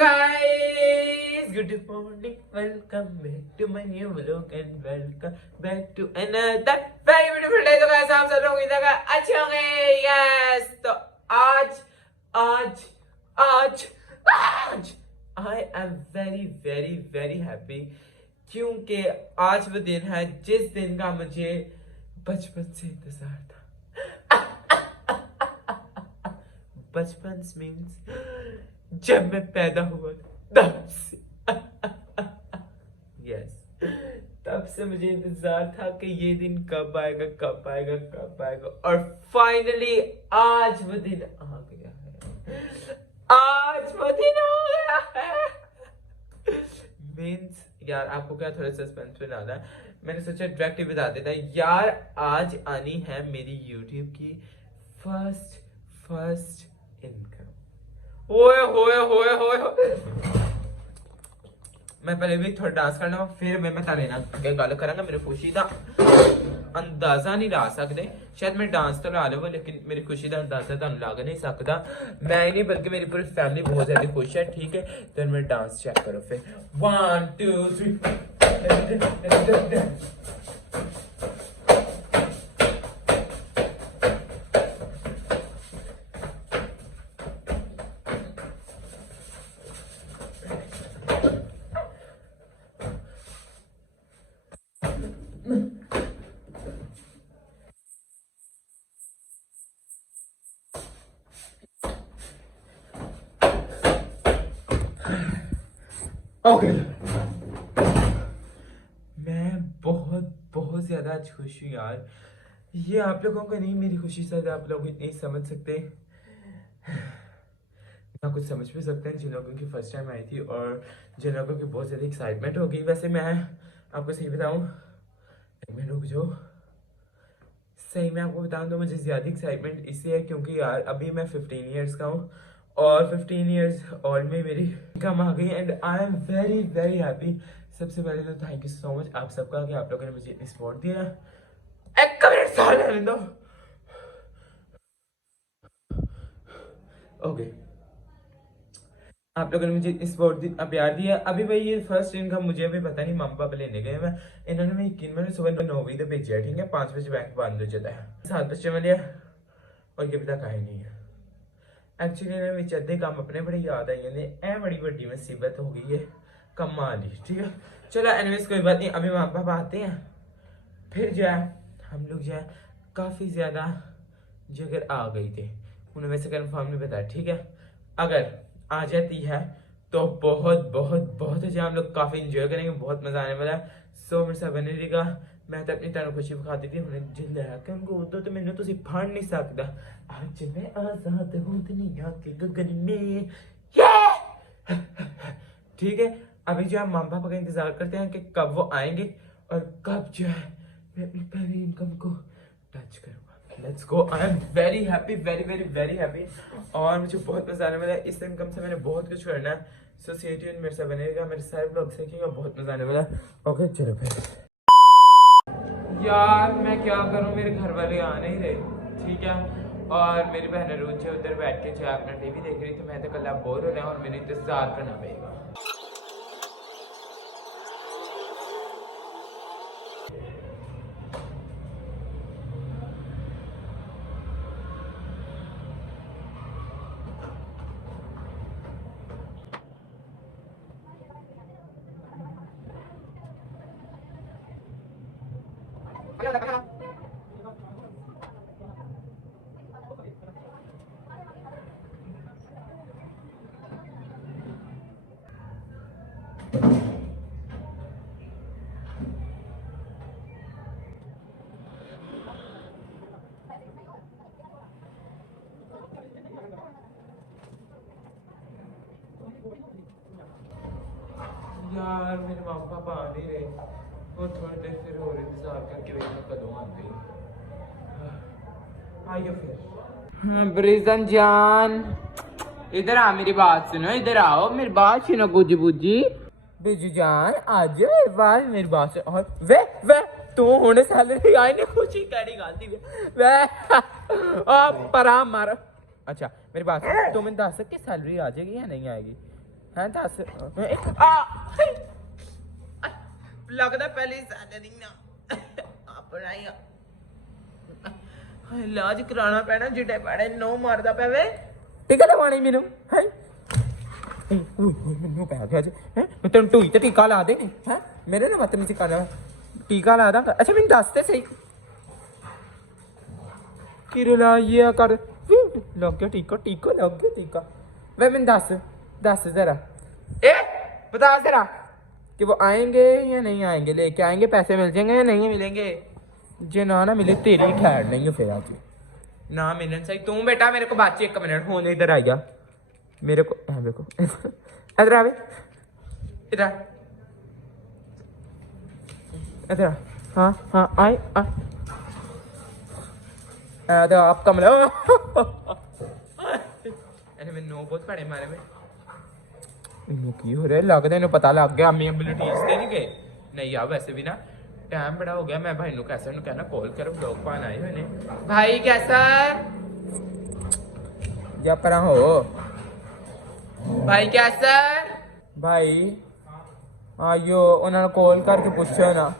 guys, good morning, welcome back to my new vlog and welcome back to another very beautiful day। तो guys आप सब लोग इधर का अच्छे होंगे। yes तो आज आज आज आज I am very happy क्योंकि आज वो दिन है जिस दिन का मुझे बचपन से इंतजार था। बचपन मीन्स जब मैं पैदा हुआ तब से यस तब से मुझे इंतजार था कि ये दिन कब आएगा और फाइनली आज वो दिन आ गया है। आज वो दिन आ गया है। मीन्स यार आपको क्या थोड़ा सस्पेंस में डालना है, मैंने सोचा डायरेक्टली बता देता यार। आज आनी है मेरी यूट्यूब की फर्स्ट इनकम। होए मैं पहले भी थोड़ा डांस करना फिर मैं बता लेना गल करांगा। मेरी खुशी का अंदाजा नहीं ला सकते, शायद मैं डांस तो ला लूंगा लेकिन मेरी खुशी का अंदाजा तुम लग नहीं सकता। मैं ही नहीं बल्कि मेरी पूरी फैमिली बहुत ज्यादा खुश है। ठीक है तो मेरा डांस चेक करो फिर 1 2 3। ओके मैं बहुत ज्यादा आज खुश हूँ यार। ये आप लोगों को नहीं, मेरी खुशी शायद आप लोग नहीं समझ सकते, ना कुछ समझ भी सकते हैं जिन लोगों की फर्स्ट टाइम आई थी और जिन लोगों की बहुत ज्यादा एक्साइटमेंट हो गई। वैसे मैं आपको सही बताऊं, एक मिनट रुक जाओ, सही मैं आपको बताऊं तो मुझे ज्यादा एक्साइटमेंट इसलिए है क्योंकि यार अभी मैं 15 ईयर्स का हूँ और 15 ईयर्स ओल्ड में मेरी इनकम आ गई and I am very happy. सबसे पहले तो थैंक यू सो मच आप सबका कि आप लोगों ने मुझे सपोर्ट दिया। एक मिनट साल लेने दो। ओके आप लोगों ने मुझे सपोर्ट प्यार दिया। अभी भाई ये फर्स्ट इनकम मुझे भी पता नहीं, मम्मा पापा लेने गए मैं, इन्होंने मैं यकीन मैंने सुबह 9 बजे भेजा। ठीक है 5 बजे बैंक बंद हो जाता है, 7 बजे में लिया और ये भी तक आए नहीं है। एक्चुअली ना मेरे अद्धे काम अपने बड़े याद आई जाते, ए बड़ी बड़ी मुसीबत हो गई है कमाल ही। ठीक है चलो एनीवेज कोई बात नहीं, अभी माँ पापा आते हैं फिर जो है हम लोग जो है काफ़ी ज़्यादा जगह आ गई थे, उन्हें वैसे कन्फर्म नहीं बताया। ठीक है अगर आ जाती है तो बहुत अच्छा हम लोग काफ़ी इंजॉय करेंगे, बहुत मज़ा आने वाला है। सो मेरे साथ बने रहेगा। मैं तो अपनी तरह खुशी दिखाती थी उन्हें जिंद है कि उनको उधर तो मैंने तो फाड़ नहीं सकता। आज मैं आजाद हूँ दुनिया के गगन में। ठीक है अभी जो है माँ पापा का इंतजार करते हैं कि कब वो आएंगे और कब जो है मैं अपनी पहली इनकम को टच करूंगा। Let's go. I am very happy और मुझे बहुत मजा आने वाला है। इस इनकम से मैंने बहुत कुछ करना है। सो स्टे ट्यून्ड, मेरे साथ बनेगा, मेरे सारे ब्लॉग्स देखेंगे, बहुत मजा आने वाला है। ओके चलो फिर यार मैं क्या करूं, मेरे घर वाले आ नहीं रहे। ठीक है और मेरी बहन रोज उधर बैठ के चाहे अपना टीवी देख रही थी, मैं तो कल बोर हो रहा हूँ और मेरे इंतजार करना पड़ेगा। यार मेरे माँ पापा आ नहीं रहे और थोड़ी देर फिर और इंतजार करके देखना कदों आते हैं। आइए फिर। ब्रिजन जान इधर आ, मेरी बात सुनो, इधर आओ, मेरी बात सुनो गुजी बुजी। बिजू जान आज मेरी बात सुनो। और वे तू होने सैलरी आई ने खुशी करी गाती वे परा मार। अच्छा मेरी बात सुन, तुम दस कि सैलरी आ जाएगी या नहीं आएगी? ਹੈ ਦੱਸ ਲੱਗਦਾ ਪਹਿਲੇ ਸਾਡੇ ਦੀ ਨਾ ਆਪਣਾ ਹੀ ਇਲਾਜ ਕਰਾਉਣਾ ਪੈਣਾ ਜਿੱਡੇ ਪੈਣੇ ਨੋ ਮਾਰਦਾ ਪਵੇ ਟੀਕਾ ਲਵਾਣੀ ਮੈਨੂੰ ਹੈ ਮੈਨੂੰ ਪੈ ਗਿਆ ਜੀ ਹੈ ਮੈਂ ਤੈਨੂੰ ਟੂਈ ਤੇ ਟੀਕਾ ਲਾ ਦੇ ਹੈ ਮੇਰੇ ਨਾਲ ਮਤ ਨਹੀਂ ਸਿਕਾਣਾ ਟੀਕਾ ਲਾ ਦਾਂ ਅੱਛਾ ਮੈਨੂੰ ਦੱਸ ਤੇ ਸਹੀ ਕੀ ਰਲਾਇਆ ਕਰ ਲੱਗ ਗਿਆ ਟੀਕਾ ਲੱਗ ਗਿਆ ਟੀਕਾ वे मैं दस जरा बता जरा कि वो आएंगे या नहीं आएंगे लेके आएंगे पैसे मिल जाएंगे या नहीं मिलेंगे जे ना मिले तेरी खैर नहीं है फिर आज ना मिलने सही तू बेटा मेरे को बात 1 मिनट होने इधर आइया मेरे को देखो इधर आवे इधर हाँ आए आप कमला ਮੈਨੂੰ ਬਹੁਤ ਪੜੇ ਮਾਰੇ ਮੈਂ ਇਹਨੂੰ ਕੀ ਹੋ ਰਿਹਾ ਲੱਗਦਾ ਇਹਨੂੰ ਪਤਾ ਲੱਗ ਗਿਆ ਅਮੀ ਐਬਿਲਿਟੀਜ਼ ਤੇ ਨਹੀਂ ਗਏ ਨਹੀਂ ਆ ਵੈਸੇ ਵੀ ਨਾ ਟਾਈਮ ਬੜਾ ਹੋ ਗਿਆ ਮੈਂ ਭਾਈ ਨੂੰ ਕੈਸਰ ਨੂੰ ਕਹਿਣਾ ਕਾਲ ਕਰੋ ਬਲੌਗ ਪਾਣ ਆਏ ਹੋਏ ਨੇ ਭਾਈ ਕੈਸਰ ਜਾ ਪਰਾਂ ਹੋ ਭਾਈ ਕੈਸਰ ਭਾਈ ਆਇਓ ਉਹਨਾਂ ਨੂੰ ਕਾਲ ਕਰਕੇ ਪੁੱਛੋ ਨਾ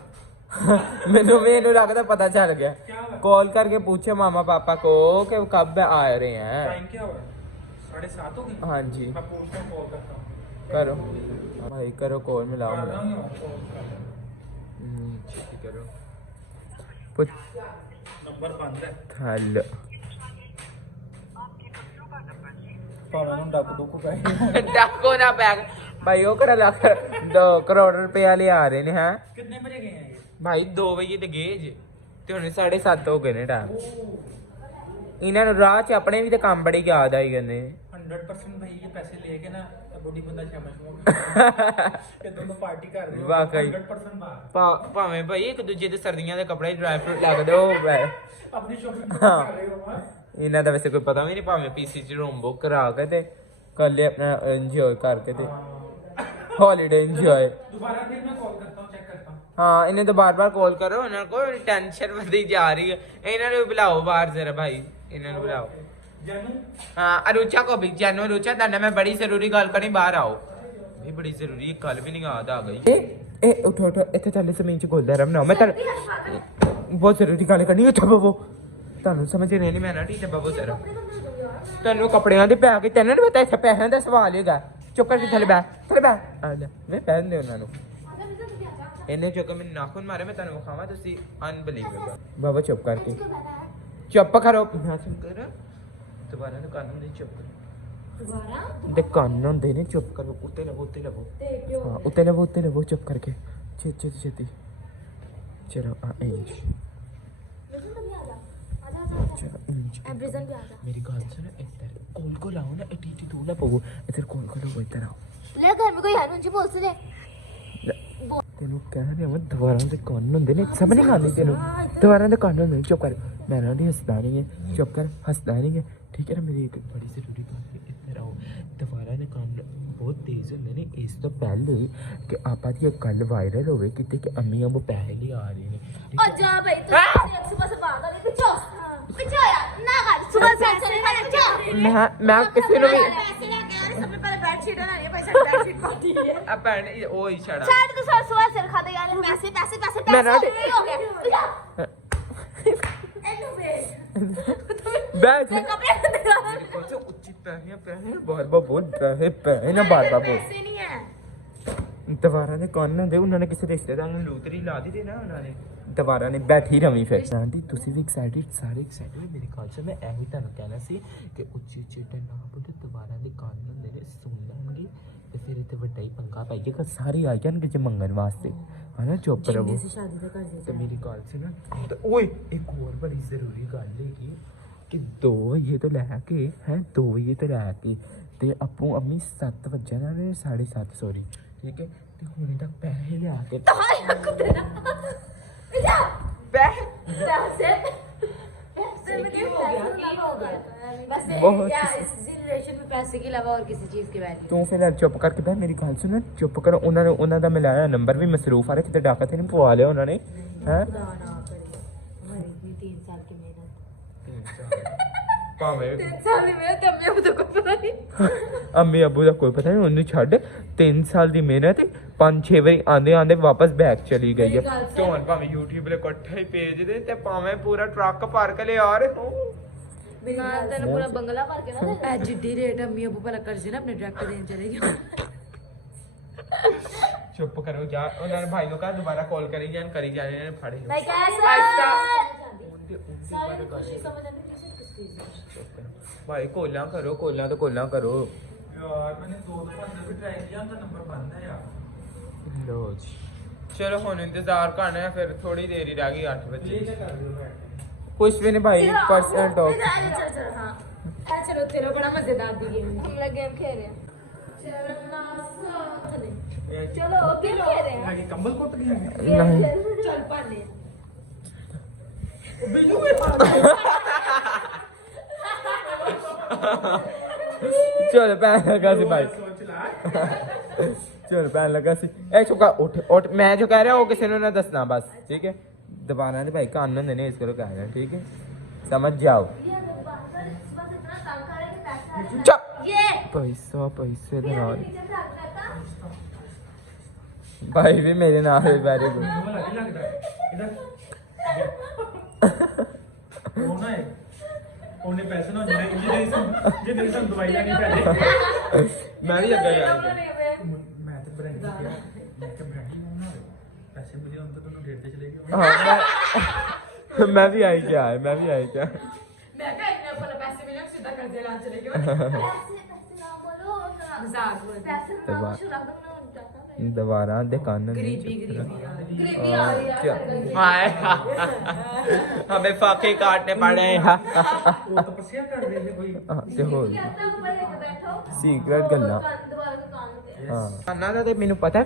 ਮੈਨੂੰ लगता पता चल गया कॉल करके पूछे मामा पापा को कि कब आ रहे हैं टाइम क्या हुआ 7:30 हो गई हाँ जी मैं पूछता हूं कॉल करता हूं करो भाई करो कॉल मिलाओ करो नंबर बंद है हेलो डाको ना बैग भाई वो कर लाख 2 करोड़ रुपया ले आ रहे हैं कितने बजे गए हैं भाई 2 बजे ਤੇ ਗਏ ਜੇ ਤੇ ਹੁਣ 7:30 ਹੋ ਗਏ ਨੇ ਟਾਈਮ ਇਹਨਾਂ ਨੂੰ ਰਾਹ 'ਚ ਆਪਣੇ ਵੀ ਤੇ ਕੰਮ ਬੜੀ ਯਾਦ ਆਈ ਜਾਂਦੇ 100% ਭਾਈ ਇਹ ਪੈਸੇ ਲੈ ਕੇ ਨਾ ਬੋਡੀ ਬੰਦਾ ਸ਼ਾਮਾ ਤੇ ਦੋਨੋਂ ਪਾਰਟੀ ਕਰ ਰਹੇ ਹੋ ਵਾਕਈ 100% ਬਾਹਰ ਭਾਵੇਂ ਭਾਈ ਇੱਕ ਦੂਜੇ ਦੇ ਸਰਦੀਆਂ ਦੇ ਕੱਪੜੇ ਡਰਾਈ ਫਰੂਟ ਲੱਗ ਦੋ ਆਪਣੀ ਸ਼ੋਪਿੰਗ ਕਰ ਰਹੇ ਹੋ ਇਹਨਾਂ ਦਾ ਵੈਸੇ ਕੋਈ ਪਤਾ ਵੀ ਨਹੀਂ ਭਾਵੇਂ ਪੀਸੀ 'ਚ ਰੂਮ ਬੁੱਕ ਕਰਾ ਕੇ ਤੇ ਕਰ ਲੈ ਆਪਣਾ ਇੰਜੋਏ ਕਰਕੇ ਤੇ हॉलीडे एंजॉय दोबारा फिर मैं कॉल करता हूं चेक करता हूं हां इन्हें तो बार-बार कॉल करो इन्हें को टेंशन बढ़ती जा रही है इन्हें भी बुलाओ बाहर जरा भाई इन्हें बुलाओ जानू हां अरुचा को भी जानू अरुचा दाना मैं बड़ी जरूरी गल करनी बाहर आओ ये बड़ी जरूरी कल भी नहीं याद आ गई ए उठो इथे चले जमीन च गोलदा रहा मैं बहुत जरूरी गल करनी उठो बाबू ਤੁਹਾਨੂੰ ਸਮਝ ਨਹੀਂ ਮੈਂ ਨਾ ਠੀਕ ਹੈ ਬਾਬੂ ਜ਼ਰਾ ਤੁਹਾਨੂੰ ਕੱਪੜਿਆਂ ਦੇ ਪੈ ਕੇ ਤੈਨੂੰ ਨਹੀਂ ਪਤਾ ਇੱਥੇ ਪੈਸਿਆਂ ਦਾ ਸਵਾਲ ਹੈਗਾ ਚੁੱਪ ਕਰਕੇ ਥੱਲੇ ਬੈ ਆ ਲੈ ਮੈਂ ਪਹਿਨ ਦੇ ਉਹਨਾਂ ਨੂੰ ਇਹਨੇ ਚੁੱਕ ਮੈਨੂੰ ਨਾਖੂਨ ਮਾਰੇ ਮੈਂ ਤੁਹਾਨੂੰ ਵਿਖਾਵਾਂ ਤੁਸੀਂ ਅਨਬਲੀਵੇਬਲ ਬਾਬਾ ਚੁੱਪ ਕਰਕੇ ਚੁੱਪ ਕਰੋ ਦੁਬਾਰਾ ਨੂੰ ਕੰਨ ਨਹੀਂ ਚੁੱਪ ਕਰੋ ਦੁਬਾਰਾ ਦੇ ਕੰਨ ਹੁੰਦੇ ਨੇ ਚੁੱਪ ਕਰੋ ਉੱਤੇ ਲਵੋ ਹਾਂ ਉੱਤੇ ਲਵੋ ਚੁੱਪ ਕਰਕੇ ਛੇਤੀ ਚਲੋ ਆ ਇੰਚ मेरी गाल सुन इधर कॉल को लाओ ना इटी दूर ना पवो इधर कॉल को लो इधर आओ ले घर में कोई है मुझे बोल से ले तेनु कह रहे हम दोबारा से कान ਹੁੰਦੇ ਨੇ ਸਮਝ ਨਹੀਂ ਆਉਂਦੀ ਤੈਨੂੰ दोबारा ਦੇ कान ਹੁੰਦੇ ਚੁੱਪ ਕਰ मैं ना नहीं हंसदा नहीं है चुप कर हंसदा नहीं है ठीक है ना मेरी एक बड़ी जरूरी बात है इधर आओ दोबारा ਦੇ कान बहुत तेज ਹੁੰਦੇ ਨੇ ਇਸ ਤੋਂ ਪਹਿਲੇ ਕਿ ਆਪਾਂ ਦੀ ਇਹ ਗੱਲ ਵਾਇਰਲ ਹੋਵੇ ਕਿਤੇ ਕਿ ਅੰਮੀ ਅੰਬ ਪੈਸੇ ਲਈ ਆ ਰਹੇ ਨੇ ओ जा भाई तू सुबह से बात कर पीछे आया ना कर सुबह से पीछे मैं किसी ने भी पैसे लेके आ सबसे पहले बेडशीट है ना ये पैसा बेडशीट पाती है अपन ओ ही छड़ा छाड़ तू सुबह से खा दे यार पैसे मैं ना हो गया बैठ कपड़े तो उचित पैसे बहुत पैसे ना बार बोल पैसे नहीं है दोबारा ने कौन ਹੁੰਦੇ ਉਹਨਾਂ ਨੇ ਕਿਸੇ ਰਿਸ਼ਤੇਦਾਰ ਨੂੰ ਲੂਤਰੀ ਲਾ ਦਿੱਤੀ ਨਾ ਉਹਨਾਂ ਨੇ ਦੁਬਾਰਾ ਨੇ ਬੈਠੀ ਰਵੀ ਫਿਰ ਆਂਟੀ ਤੁਸੀਂ ਵੀ ਐਕਸਾਈਟਡ ਸਾਰੇ ਐਕਸਾਈਟਡ ਮੇਰੇ ਕਾਲ ਸੇ ਮੈਂ ਇਹੀ ਤੁਹਾਨੂੰ ਕਹਿਣਾ ਸੀ ਕਿ ਉੱਚੀ ਤੇ ਨਾ ਬੋਲੇ ਦੁਬਾਰਾ ਦੇ ਕੰਨ ਹੁੰਦੇ ਨੇ ਸੁਣ ਲੈਣਗੇ ਤੇ ਫਿਰ ਇੱਥੇ ਵੱਡਾ ਹੀ ਪੰਗਾ ਪੈ ਜਾਏਗਾ ਸਾਰੇ ਆ ਜਾਣਗੇ ਜੇ ਮੰਗਣ ਵਾਸਤੇ ਹਨਾ ਚੁੱਪ ਰਹੋ ਤੇ ਮੇਰੀ ਕਾਲ ਸੇ ਨਾ ਓਏ ਇੱਕ ਹੋਰ ਬੜੀ ਜ਼ਰੂਰੀ ਗੱਲ ਹੈਗੀ ਕਿ 2 ਵਜੇ ਤੋਂ ਲੈ ਕੇ 2 ਵਜੇ ਤੋਂ ਲੈ ਕੇ ਤੇ ਆਪੂ ਅੰਮੀ 7 ਵਜੇ ਨਾਲ 7:30 ਸੌਰੀ ठीक है ते हुने तक पैसे ले आके हाय हक तेरा जा पैसे में क्या हो गया बस या इस जनरेशन में पैसे के अलावा और किसी चीज की वैल्यू तू फिर चुप करके बह मेरी गल सुन चुप करो उन्होंने दा मिलाया नंबर भी मसरूफ आ रहा किते डाका ते नहीं पवा लिया उन्होंने हैं 3 साल की मेहनत ਭਾਵੇਂ 3 ਸਾਲ ਦੀ ਮਿਹਨਤ ਅੰਮੀ ਅਬੂ ਦਾ ਕੋਈ ਪਤਾ ਨਹੀਂ ਅੰਮੀ ਅੱਬੂ ਦਾ ਕੋਈ ਪਤਾ ਨਹੀਂ, ਉਹਨੂੰ ਛੱਡ 3 ਸਾਲ ਦੀ ਮਿਹਨਤ 5-6 ਵਾਰੀ ਆਂਦੇ ਆਂਦੇ ਵਾਪਸ ਬੈਕ ਚਲੀ ਗਈ ਹੈ। ਤੇ ਹੁਣ ਭਾਵੇਂ YouTube ਤੇ ਇਕੱਠੇ ਹੀ ਪੇਜ ਦੇ ਤੇ ਭਾਵੇਂ ਪੂਰਾ ਟਰੱਕ ਭਰ ਕੇ ਲਿਆ ਰਹੇ ਹੋ। ਨਾਲ ਤੈਨੂੰ ਪੂਰਾ ਬੰਗਲਾ ਭਰ ਕੇ ਨਾ ਐ ਜਿੱਡੀ ਰੇਟ ਅੰਮੀ ਅਬੂ ਪਹਿਲਾਂ ਕਰਜ਼ੇ ਨਾ ਆਪਣੇ ਡਾਇਰੈਕਟ ਦੇਣ ਚਲੇ ਗਏ। ਚੁੱਪ ਕਰੋ ਜਾ, ਉਹਨਾਂ ਨੇ ਭਾਈ ਨੂੰ ਕਹਾ ਦੁਬਾਰਾ ਕਾਲ ਕਰੀ ਜਾਣ ਨੇ ਫੜੇ ਮੈਂ ਸਾਰੇ ਖੁਸ਼ੀ ਸਮਝ ਆਉਂਦੀ ਕਿਸ ਦੀ ਭਾਈ ਕੋਲਾਂ ਕਰੋ, ਕੋਲਾਂ ਤੋਂ ਕੋਲਾਂ ਕਰੋ ਯਾਰ। ਮੈंने 2 दफा भी ट्राई किया, उनका नंबर बंद है यार। लो जी चलो ਹੁਣ इंतजार करना है, फिर थोड़ी देर ही रह गई 8 बजे। कुछ भी नहीं भाई, परसेंट ऑफ। चलो हां चलो चलो, बड़ा मजेदार दी गेम, हम लोग गेम खेल रहे हैं। चलो गेम खेल रहे हैं। कंबल कोट गया नहीं चल पाने चल पैन लगा सी भाई, चल पैन लगा सी। ए चुका उठ उठ, मैं जो कह रहा हूं वो किसी ने ना दसना बस, ठीक है। दबाना नहीं भाई, कान होंदे ने, इस करो कह रहे हैं, ठीक है, समझ जाओ। चुप, ये पैसा पैसे दे नाल भाई भी मेरे नाल है, वेरी गुड। होना है ਉਹਨੇ ਪੈਸੇ ਨਾ ਜੇ ਨਹੀਂ ਸਾਨੂੰ ਦਵਾਈ ਲੈਣੀ ਪੈਣੀ। मैं भी अगर यार ਮੈਂ ਤਾਂ ਬਰੈਂਡ ਕਿਹਾ ਮੈਂ ਕਿ ਬਰੈਂਡ ਲੈਣਾ ਪੈਸੇ ਮੁझे ਹੁਣ ਤਾਂ ਤੁਹਾਨੂੰ ਡੇਟ ਤੇ ਚਲੇ ਗਏ। हाँ मैं भी आई क्या है, मैं भी आई क्या। मैं कहा इतने पर पैसे मिले सीधा कर दे लान चले गए। पैसे ना बोलो, मजाक बोल, पैसे ना शुरा करना दोबारा दे कान गरीबी गरीबी आ रही हाय हमें फाके काटने पड़े हैं। ਉਹ ਤਪੱਸਿਆ ਕਰ ਰਹੇ ਨੇ ਕੋਈ। ਤੇ ਹੋਰ ਸੀਕ੍ਰੇਟ ਗੱਲਾਂ। ਹਾਂ ਕਾਨਾਂ ਦਾ ਤੇ ਮੈਨੂੰ ਪਤਾ,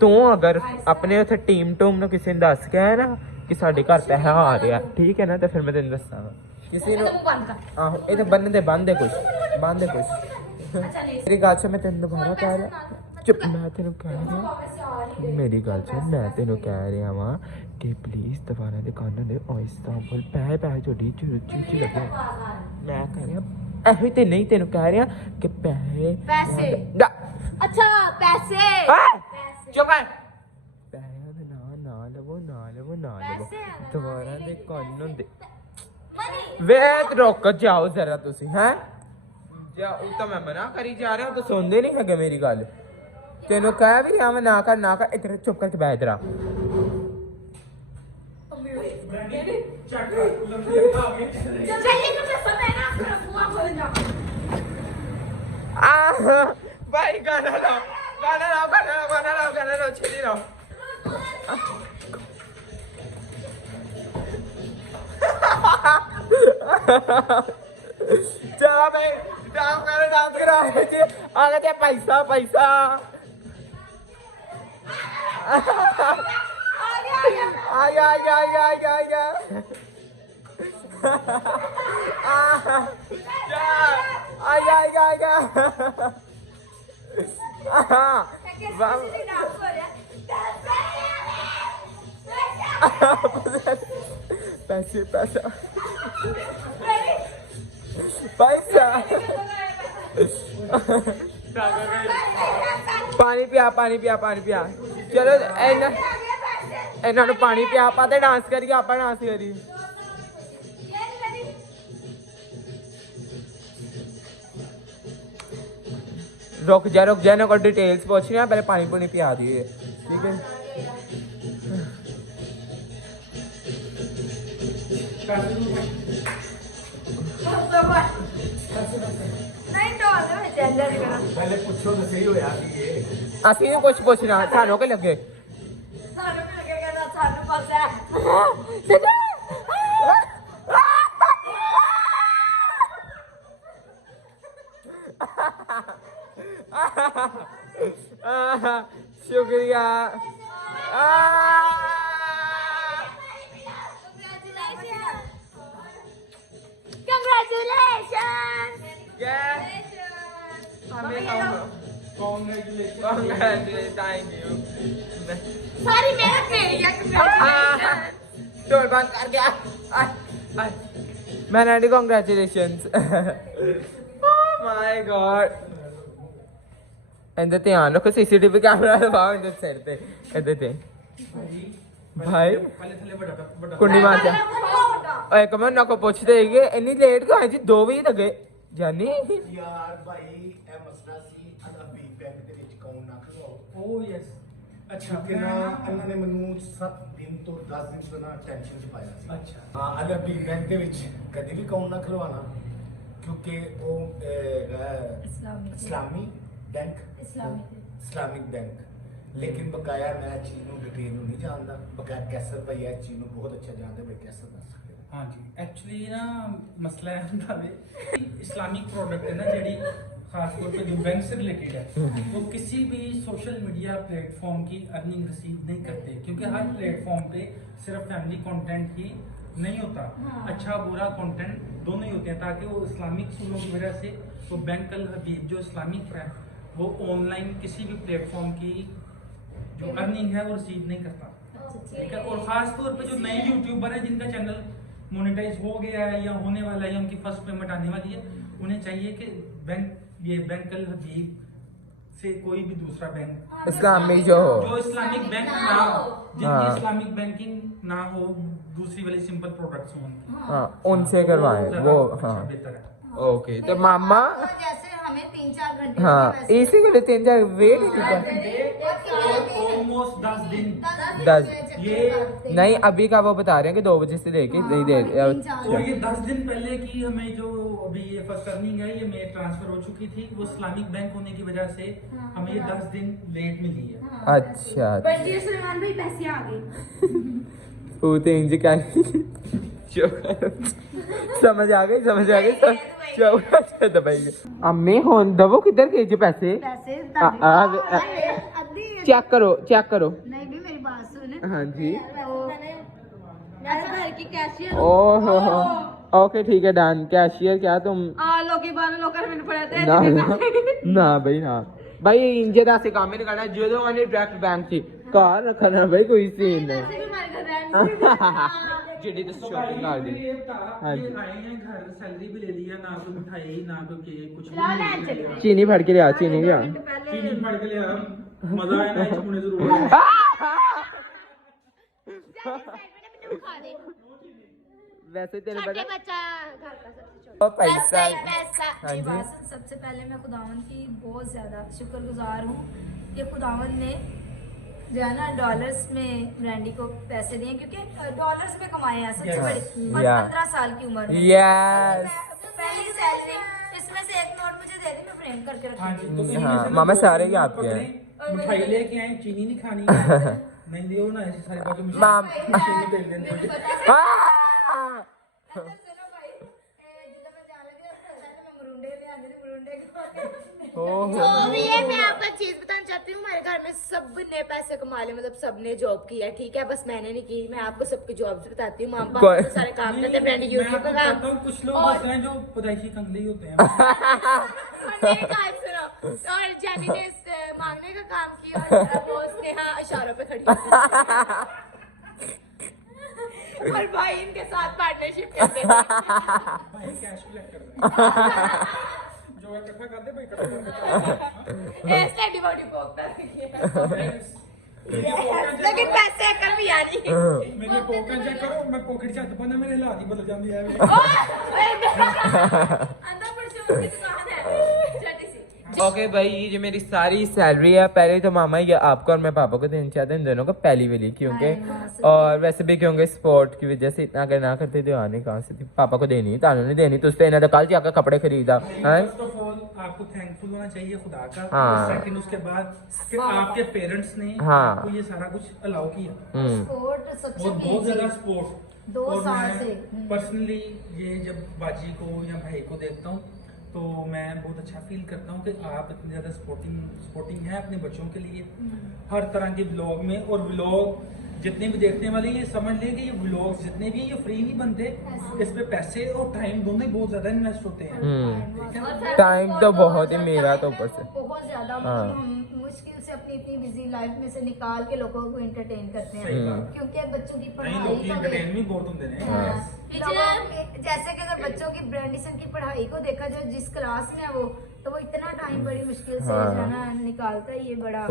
ਤੂੰ ਅਗਰ ਆਪਣੇ ਉੱਥੇ ਟੀਮ ਨੂੰ ਕਿਸੇ ਨੂੰ ਦੱਸ ਕੇ ਆਇਆ ਨਾ ਕਿ ਸਾਡੇ ਘਰ ਪੈਸਾ ਆ ਰਿਹਾ, ਠੀਕ ਹੈ ਨਾ, ਤੇ ਫਿਰ ਮੈਂ ਤੈਨੂੰ ਦੱਸਾਂਗਾ ਕਿਸੇ ਨੂੰ। ਆਹੋ ਇਹ ਤਾਂ ਬੰਦੇ ਬੰਦੇ ਕੁਛ ਮੇਰੀ ਗੱਲ ਸੁਣ, ਮੈਂ ਤੈਨੂੰ ਦੁਬਾਰਾ ਕਹਿ ਰਿਹਾ, ਚੁੱਪ, ਮੈਂ ਤੈਨੂੰ ਕਹਿ ਰਿਹਾ, ਮੇਰੀ ਗੱਲ ਸੁਣ, ਮੈਂ ਤੈਨੂੰ ਕਹਿ ਰਿਹਾ ਵਾਂ ਕਿ ਪਲੀਜ਼ ਦੁਬਾਰਾ ਦੇ ਕੰਨ ਦੇ ਆਇਸਤਾ ਬੋਲ, ਪੈਸੇ ਛੋਟੀ ਚੁੱਚੀ ਲੱਗੇ। ਮੈਂ ਕਹਿ ਰਿਹਾ ਇਹੋ ਤੇ ਨਹੀਂ, ਤੈਨੂੰ ਕਹਿ ਰਿਹਾ ਕਿ ਪੈਸੇ अच्छा पैसे ਚੁੱਪ ਕਰ। ਪੈਸਿਆਂ ਦੇ ਨਾ ਲਵੋ ਦੁਬਾਰਾ ਦੇ ਕੰਨ ਹੁੰਦੇ। ਵੇਟ ਰੁਕ ਜਾਓ ਜ਼ਰਾ ਤੁਸੀਂ, ਹੈ ਜਾ ਉਹ ਤਾਂ ਮੈਂ ਮਨਾ ਕਰੀ ਜਾ ਰਿਹਾ, ਤੂੰ ਸੁਣਦੇ ਨਹੀਂ ਹੈਗੇ ਮੇਰੀ ਗੱਲ। ਤੈਨੂੰ ਕਹਿ ਵੀ ਰਿਹਾ ਮੈਂ ਨਾ ਕਰ ਇੱਧਰ ਚੁੱਪ ਕਰਕੇ ਬੈਠ ਜਾ। ਚੱਕ ਲੰਬੀ ਆ ਗਈ। भाई गाना लाओ छेली लाओ। जा भाई डांस करो आगे थे पैसा पैसा पानी पिया चलो इन्हों पानी पिया आप डांस करिए, आप डांस करिए। रुक जा इन्हों को डिटेल्स पूछ रहे हैं, पहले पानी पुनी पिया दिए, ठीक है। पहले पूछो तो सही होया कि ये ਅਸੀਂ ਨੂੰ ਕੁਝ ਪੁੱਛਣਾ, ਸਾਨੂੰ ਕੀ ਲੱਗੇ। शुक्रिया। सारी मेहनत मेरी है। डोर बंद कर गया। Man aunty congratulations oh my God ਇਹਦੇ ਧਿਆਨ ਰੱਖੋ ਸੀਸੀਟੀਵੀ ਕੈਮਰਾ ਲਗਾਓ ਇਹਦੇ ਸਿਰ ਤੇ ਇਹਦੇ ਤੇ ਭਾਈ ਕੁੰਡੀ ਮਾਰ ਜਾ ਓਏ ਕਮਨ ਨਾ ਕੋ ਪੁੱਛਦੇ ਹੈਗੇ ਇੰਨੀ ਲੇਟ ਕਿਉਂ ਆਏ ਜੀ 2 ਵਜੇ ਤੱਕ ਜਾਨੀ ਯਾਰ ਭਾਈ ਇਹ ਮਸਲਾ ਸੀ ਅਰਬੀ ਬੈਂਕ ਦੇ ਵਿੱਚ ਕੌਣ ਨਾ ਖਵਾਓ ਓ ਯੈਸ ਅੱਛਾ ਕਿ ਨਾ ਇਹਨਾਂ ਨੇ ਮੈਨੂੰ 7 ਦਿਨ ਤੋਂ 10 ਦਿਨ ਤੋਂ ਨਾ ਟੈਨਸ਼ਨ ਚ ਪਾਇਆ ਸੀ ਅੱਛਾ ਹਾਂ ਅਰਬੀ ਬੈਂਕ ਦੇ ਵਿੱਚ ਕਦੇ ਵੀ ਕੌਣ ਨਾ ਖਲਵਾਣਾ ਕਿਉਂਕਿ ਉਹ ਇਸਲਾਮੀ ਬੈਂਕ ਇਸਲਾਮਿਕ ਬੈਂਕ ਲੇਕਿਨ ਬਕਾਇਆ ਮੈਂ ਚੀਜ਼ ਨੂੰ ਡਿਟੇਲ ਨੂੰ ਨਹੀਂ ਜਾਣਦਾ ਬਕਾਇਆ ਕੈਸਰ ਭਾਈ ਇਹ ਚੀਜ਼ ਨੂੰ ਬਹੁਤ ਅੱਛਾ ਜਾਣਦੇ ਮੈਂ ਕੈਸਰ ਦੱਸ ਸਕਦਾ हाँ जी एक्चुअली ना मसला है ਹੁੰਦਾ ਵੇ इस्लामिक प्रोडक्ट है ना ਜਿਹੜੀ खास तौर पे जो बैंक से रिलेटेड है वो किसी भी सोशल मीडिया प्लेटफॉर्म की अर्निंग रिसीव नहीं करते क्योंकि हर प्लेटफॉर्म पे सिर्फ फैमिली कंटेंट ही नहीं होता अच्छा बुरा कंटेंट दोनों ही होते हैं ताकि वो इस्लामिक सूलों की वजह से वो बैंक अल हबीब जो इस्लामिक है वो ऑनलाइन किसी भी प्लेटफॉर्म की जो अर्निंग है वो रिसीव नहीं करता ठीक है और खास तौर पे जो नए यूट्यूबर है जिनका चैनल मोनेटाइज हो गया है या होने वाला है या उनकी फर्स्ट पेमेंट आने वाली है उन्हें चाहिए कि बैंक अल हबीब से कोई भी दूसरा बैंक इस्लामिक जो इस्लामिक बैंक ना हो जिनकी इस्लामिक बैंकिंग ना हो दूसरी वाली सिंपल प्रोडक्ट्स हो उनकी हाँ उनसे करवाएं वो हाँ बेहतर है ओके तो मामा जैसे हमें 3-4 घंटे हाँ इसी के लिए 3-4 वेट किया ऑलमोस्ट 10 दिन 10 ये नहीं अभी का वो बता रहे हैं कि 2 बजे से लेके नहीं दे तो ये 10 दिन पहले की हमें जो अभी ये फर्स्ट अर्निंग है ये मेरे ट्रांसफर हो चुकी थी वो इस्लामिक बैंक होने की वजह से हमें ये 10 दिन लेट मिली है अच्छा बल्कि सलमान भाई पैसे आ गए वो तो इंज क्या समझ आ गई तो भाई अम्मी होन दबो किधर गए जो पैसे चेक करो नहीं भी मेरी बात सुन हाँ जी घर की कैशियर ओहो ओके ठीक है डन कैशियर क्या तुम लोकी बाल लोकर मैंने पढ़ाते ना ना भाई ना भाई इंजे दा से काम नहीं करना जो आने डायरेक्ट बैंक थी कार रखना भाई कोई सीन नहीं जेडी तो शॉपिंग कर दी हां जी आए हैं घर सैलरी भी ले लिया ना कोई मिठाई ना कोई केक कुछ भी चीनी फड़ के लिया चीनी क्या चीनी फड़ के लिया मजा आया ना इसमें जरूर वैसे तेरे बता बच्चा घर का सबसे छोटा पैसा हाँ जी सबसे पहले मैं खुदावन की बहुत ज्यादा शुक्रगुजार हूँ कि खुदावन ने जो है ना डॉलर्स में ब्रांडी को पैसे दिए क्योंकि डॉलर्स में कमाए हैं सबसे बड़ी और 15 साल की उम्र में यस पहली सैलरी इसमें से एक नोट मुझे दे दी मैं फ्रेम करके हाँ रखी जी तो हाँ, मामा सारे ही आपके हैं। मिठाई लेके आए चीनी नहीं खानी नहीं दियो ना ऐसे सारे बाकी माम चीनी दे देंगे सुनो भाई जितना मैं जान लगे मैं मुरुंडे ले आने मुरुंडे ओहो तो भी है मैं आपको एक चीज बताना चाहती हूँ हमारे घर में सबने पैसे कमा लिए मतलब सबने जॉब की है ठीक है बस मैंने नहीं की मैं आपको सबकी जॉब से बताती हूँ मामा पापा तो सारे काम करते हैं ब्रांडी यूट्यूब का काम कुछ लोग होते हैं जो पैदाइशी कंगली होते हैं सुनो और जैनी ने मांगने का काम किया और वो स्नेहा इशारों पे खड़ी होती है। और भाई इनके साथ पार्टनरशिप करते हैं भाई कैश कलेक्ट करते हैं जो इकट्ठा करते भाई इकट्ठा ऐसे डिवोटी पोकता है करते लेकिन पैसे कर भी आ नहीं मेरे पॉकेट चेक करो मैं पॉकेट च हथ पाना मेरे हालात ही बदल जाती है अंदर परचून की दुकान है छोटी सी ओके भाई ये जो मेरी सारी सैलरी है पहले तो मामा ये आपको और मैं पापा को देना चाहते हैं इन दोनों को पहली वाली क्योंकि और वैसे भी क्योंकि स्पोर्ट की वजह से इतना अगर ना करते तो आने कहाँ से थी पापा को देनी तानू नहीं देनी तो उसने इन्हें तो कल जाकर कपड़े खरीदा है फर्स्ट ऑफ ऑल आपको थैंकफुल होना चाहिए खुदा का हाँ। सेकंड उसके बाद कि आपके पेरेंट्स ने हाँ। आपको ये सारा कुछ अलाउ किया स्पोर्ट सबसे और बहुत ज्यादा सपोर्ट 2 साल से पर्सनली ये जब बाजी को या भाई को देखता हूँ तो मैं बहुत अच्छा फील करता हूँ कि आप इतनी ज़्यादा सपोर्टिंग है अपने बच्चों के लिए हर तरह के व्लॉग में और व्लॉग जितने भी देखने वाले ये समझ लें कि ये व्लॉग्स जितने भी ये फ्री नहीं बनते इस पे पैसे और टाइम दोनों ही बहुत ज़्यादा इन्वेस्ट होते हैं टाइम तो बहुत ही मेरा तो ऊपर से बहुत ज्यादा हम मुश्किल से अपनी इतनी बिजी लाइफ में से निकाल के लोगों को एंटरटेन करते हैं, क्योंकि बच्चों की पढ़ाई एंटरटेन भी बहुत होंगे ने। जैसे कि अगर बच्चों की ब्रांडिसन की पढ़ाई को देखा जाए, जिस क्लास में है वो, तो वो इतना टाइम बड़ी मुश्किल से जाना निकालता है, ये बड़ा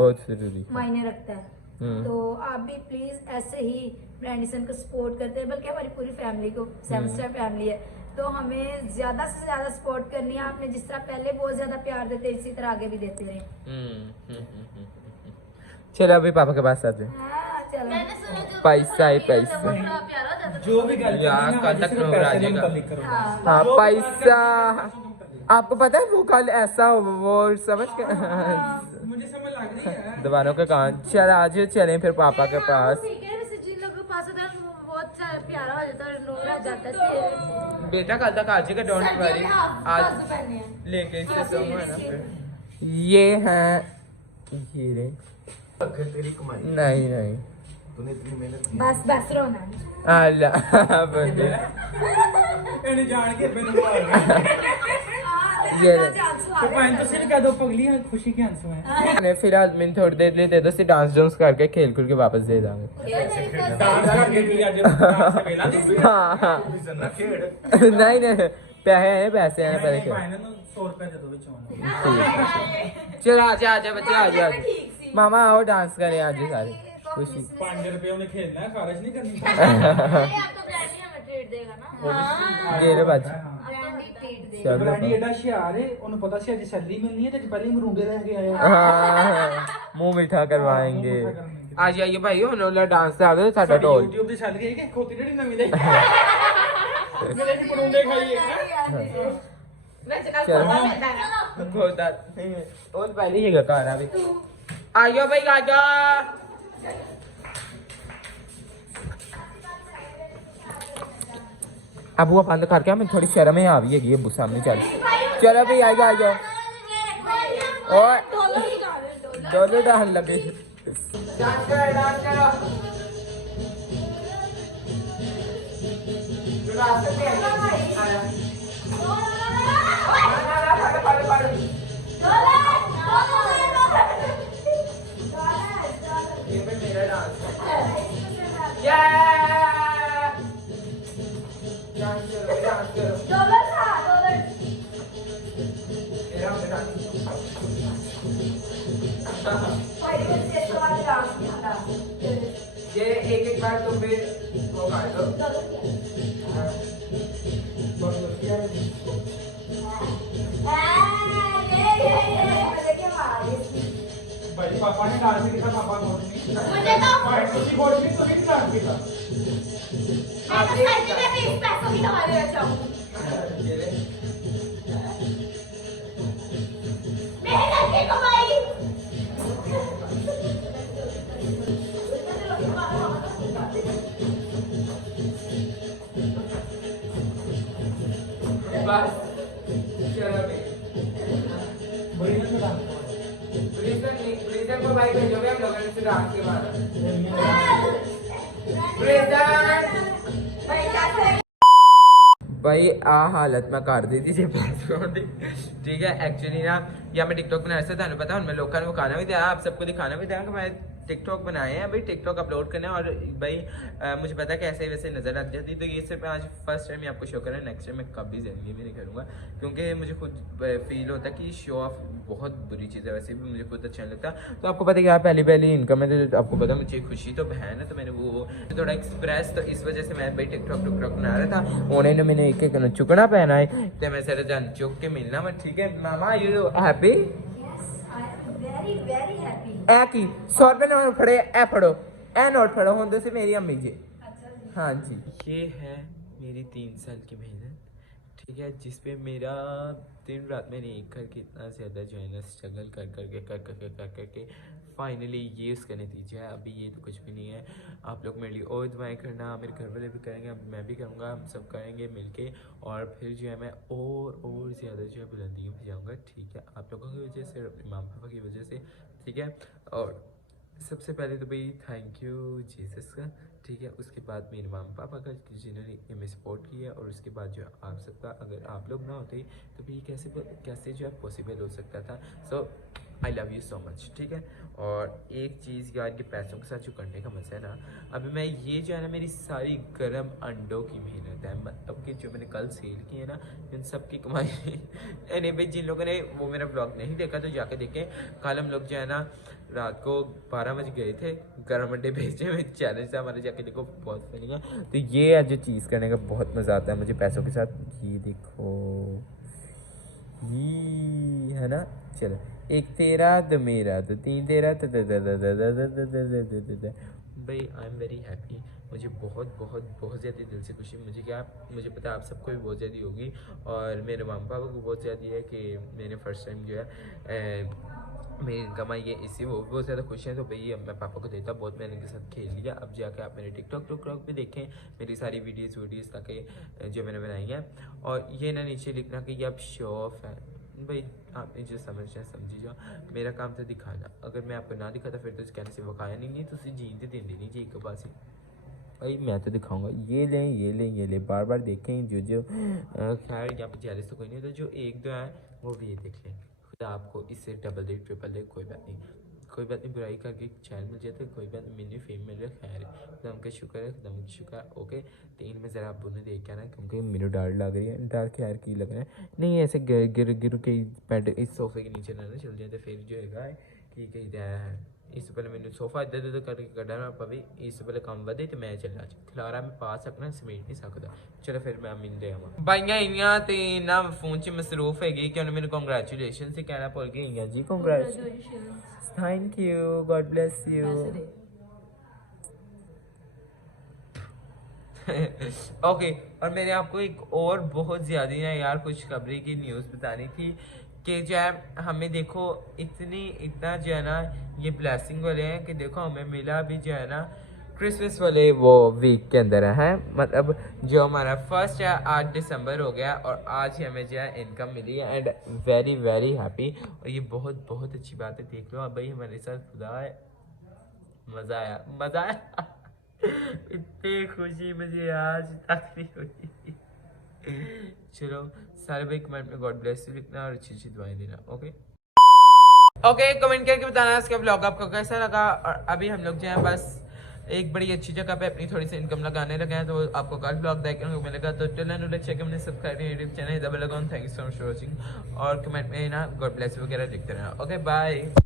मायने रखता है। तो आप भी प्लीज ऐसे ही ब्रांडिसन को सपोर्ट करते हैं, बल्कि हमारी पूरी फैमिली को, 7 स्टार फैमिली है, तो हमें ज्यादा से ज्यादा सपोर्ट करनी है। आपने जिस तरह पहले बहुत ज्यादा प्यार देते, इसी तरह आगे भी देते रहे। चलो अभी पापा के पास आते हैं। पैसा ही पैसा, जो भी गल यार कल तक रो आ जाएगा। हाँ हाँ पैसा, आपको पता है वो कल ऐसा वो समझ के मुझे समझ लग रही है दीवानों का कान। चल आज चले फिर पापा के पास। जिन लोगों के पास होता है वो बहुत प्यारा हो जाता है, लोग रह जाता है। बेटा कल तक आज का डोंट वरी, आज लेके इससे तो है ना फिर। ये है हीरे, तेरी कमाई नहीं नहीं तूने इतनी मेहनत की। बस रोना अल्लाह बंदे ਇਹਨੇ ਜਾਣ ਕੇ ਮੈਨੂੰ ਮਾਰ ये तो पाइन तो सिर कह दो पगली है, खुशी के आंसू हैं। ने फिर आज मैं थोड़ी देर लिए दे दो, डांस डांस करके खेल खुल के वापस दे जाएंगे। डांस करके भी आज डांस से वेला दी। हाँ ना खेड़ नहीं नहीं पैसे हैं, पैसे हैं पहले के। पाइन ਨੂੰ 100 रुपए दे दो विचों। चल आजा आजा बच्चे आजा मामा आओ डांस करें आज सारे खुशी। 5 रुपए उन्हें खेलना है, खारिज नहीं करनी। दे दो बाजी। चलो ਬ੍ਰਾਂਡੀ ਐਡਾ ਹੁਸ਼ਿਆਰ ਏ, ਉਹਨੂੰ ਪਤਾ ਸੀ ਅੱਜ ਸੈਲਰੀ ਮਿਲਣੀ ਹੈ, ਤੇ ਅੱਜ ਪਹਿਲੇ ਹੀ ਮਰੂੰਡੇ ਲੈ ਕੇ ਆਇਆ। हाँ मुंह मीठा करवाएंगे। आज आइए भाई उन्होंने डांस से आ गए साਡਾ ढोल। YouTube ਦੀ ਸੈਲਰੀ ਹੈ ਕਿ ਖੋਤੀ ਜਿਹੜੀ ਨਵੀਂ ਲਈ ਮੇਰੇ ਜੀ ਮਰੂੰਡੇ ਖਾਈਏ। खोदा और पहले ही घर अभी आइयो भाई आजा। अब वो बंद करके मैं थोड़ी शर्म आ भी है अबू सामने। चल चलो भाई आ जाओ आ जाओ। और डोलो डाल लगे डांस करो डांस करो। ये एक एक बार तो फिर वो कर दो। भाई पापा ने डांस किया, पापा को मुझे तो भाई तुसी बोल भी तो नहीं डांस किया। मैं तो सच में 20 पैसों की दवाई ले जाऊं। मेहनत की कमाई। बस चलो बड़ी ना डांस ब्रेजर को भाई भेजोगे हम लोगों ने फिर डांस के बाद भाई आ हालत मैं कर दी थी बैकग्राउंड ठीक है। एक्चुअली ना या मैं टिकटॉक बनाया था, थानू पता मैं लोगों को खाना भी दिया, आप सबको दिखाना भी दिया कि मैं टिकटॉक बनाए हैं भाई, टिकटॉक अपलोड करना है। और भाई मुझे पता है कैसे वैसे नज़र लग जाती, तो ये सिर्फ आज फर्स्ट टाइम आपको शो करा, नेक्स्ट टाइम मैं कभी ज़िंदगी में नहीं करूँगा, क्योंकि मुझे खुद फील होता है कि शो ऑफ बहुत बुरी चीज़ है, वैसे भी मुझे खुद अच्छा नहीं लगता। तो आपको पता है कि पहली इनकम है, तो आपको पता मुझे खुशी तो बहन है, तो मैंने वो थोड़ा एक्सप्रेस, तो इस वजह से मैं भाई टिकटॉक बना रहा था। उन्हें मैंने एक एक चुकना पहना है, तो मैं सारे जन चुक के मिलना मैं ठीक है। मामा यू हैप्पी? ए की 100 रुपए नोट फड़े, ए फड़ो, ए नोट फड़ो हुण तुसीं मेरी अम्मी जी। हाँ जी, ये है मेरी 3 साल की मेहनत, ठीक है, जिस पे मेरा दिन रात मैंने एक करके इतना ज़्यादा जो है ना स्ट्रगल कर फाइनली ये उसका नतीजा है। अभी ये तो कुछ भी नहीं है। आप लोग मेरे लिए और दुआएं करना, मेरे घर वाले भी करेंगे, मैं भी करूँगा, हम सब करेंगे मिलके, और फिर जो है मैं और ज़्यादा जो है बुलंदियों पे जाऊँगा, ठीक है, आप लोगों की वजह से, अपने माँ पापा की वजह से, ठीक है। और सबसे पहले तो भाई थैंक यू जीसस का, ठीक है, उसके बाद मेरे मामा पापा का जिन्होंने हमें सपोर्ट किया, और उसके बाद जो आप सबका, अगर आप लोग ना होते तो भी कैसे जो है पॉसिबल हो सकता था। So I love you so much, ठीक है। और एक चीज़ यार, ये पैसों के साथ जो करने का मज़ा है ना, अभी मैं ये जो है ना, मेरी सारी गर्म अंडों की मेहनत है, मतलब कि जो मैंने कल सेल की है ना, इन सब की कमाई नहीं भाई, जिन लोगों ने वो मेरा ब्लॉग नहीं देखा तो जाके देखें। कल हम लोग जो है ना रात को 12 बजे गए थे गर्म अंडे बेचने में, चैलेंज था हमारे, जाके देखो बहुत फनी है। तो ये आज जो चीज़ करने का बहुत मज़ा आता है मुझे पैसों के साथ। ये देखो, ये है ना, चलो, एक तेरा तो मेरा तो तीन तेरा तो भाई आई एम वेरी हैप्पी। मुझे बहुत बहुत बहुत ज़्यादा दिल से खुशी, मुझे क्या, मुझे पता है आप सबको भी बहुत ज़्यादा होगी, और मेरे मामा पापा को बहुत ज़्यादा है कि मैंने फर्स्ट टाइम जो है मेरी इनकम आई है, इससे वो बहुत ज़्यादा खुश हैं। तो भाई मैं पापा को देता बहुत, मैंने इनके साथ खेल लिया। अब जाके आप मेरे टिकटॉक पे देखें मेरी सारी वीडियोज़ ताकि जो मैंने बनाई है। और ये ना नीचे लिखना कि ये अब शो ऑफ है भाई, आपने जो समझना समझी जाओ, मेरा काम तो दिखाना, अगर मैं आपको ना दिखाता फिर तो कहने से वकाया नहीं है, तो उसे जीन तो देंगे नहीं जी एक बात से भाई, मैं तो दिखाऊंगा, ये लें ये लें ये लें, बार बार देखें जो खैर यहाँ पर जेलस तो कोई नहीं, तो जो एक दो है वो भी ये देख लें, खुदा आपको इससे डबल दे ट्रिपल दे, कोई बात नहीं, कोई बात नहीं, बुराई करके चैन मिल जाता है, कोई बात नहीं, मिली फेम मिल रहा है, खैर है, खुदा का शुक्र है, खुदा का शुक्र है। ओके, तो इनमें ज़रा आप ने देख के आना, क्योंकि मेरे डर लग रही है, डर के यार की लग रहा है, नहीं ऐसे गिर के बेड इस सोफे के नीचे ना चल जाए, तो फिर जो है कि कहीं दिया है, इससे पहले मैंने सोफा इधर उधर करके कढ़ना पवी, इससे पहले काम वधे तो मैं चला खिलारा मैं पा सकना, समेट नहीं सकता। चलो फिर मैं मिल रहा भाइयां इनियां ते ना फोन च मसरूफ है कि उन्हें मेरे कांग्रेचुलेशन से कहना भूल गई जी, congratulation, thank you, God bless you. Okay, और मैंने आपको एक और बहुत ज़्यादा ना यार खुशखबरी की न्यूज़ बतानी थी कि जो है हमें देखो इतना जो है ना ये ब्लेसिंग वाले हैं कि देखो हमें मिला भी जो है ना क्रिसमस वाले वो वीक के अंदर है, मतलब जो हमारा फर्स्ट है 8 दिसंबर हो गया, और आज ही हमें जो है इनकम मिली है, एंड वेरी वेरी हैप्पी, और ये बहुत बहुत अच्छी बात है। देख लो अब भाई हमारे साथ खुदा है, मज़ा आया इतनी खुशी मुझे आज तक नहीं हुई। चलो सारे भाई कमेंट में गॉड ब्लेस यू लिखना और अच्छी अच्छी दुआएं देना। ओके, कमेंट करके बताना इसका ब्लॉग आपको कैसा लगा। और अभी हम लोग जो है बस एक बड़ी अच्छी जगह पे अपनी थोड़ी सी इनकम लगाने लगे हैं, तो आपको कल ब्लॉग देखने को मिलेगा। तो चैनल चेक हमने सब्सक्राइब यूट्यूब चैनल दबा लगाऊँ। Thank you so much for watching, और कमेंट में ना गॉड ब्लेस वगैरह लिखते रहना। Okay bye.